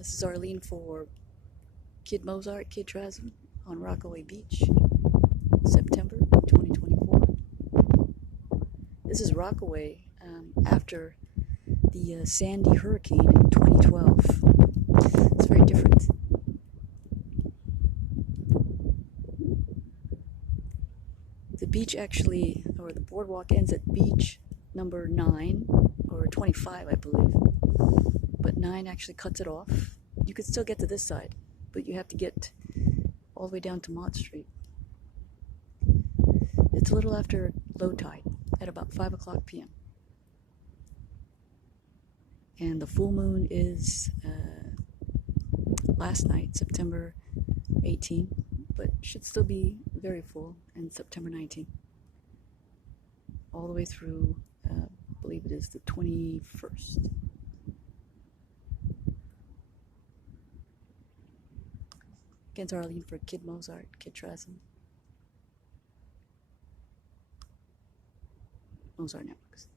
This is Arlene for Kid Mozart, Kid Trazom on Rockaway Beach, September 2024. This is Rockaway after the Sandy hurricane in 2012. It's very different. The beach actually, or the boardwalk ends at beach number 9, or 25 I believe, but 9 actually cuts it off. You could still get to this side, but you have to get all the way down to Mott Street. It's a little after low tide, at about 5 o'clock p.m. And the full moon is last night, September 18, but should still be very full in September 19, all the way through, I believe it is the 21st. Again, it's Arlene for Kid Mozart, Kid Trazom, Mozart Networks.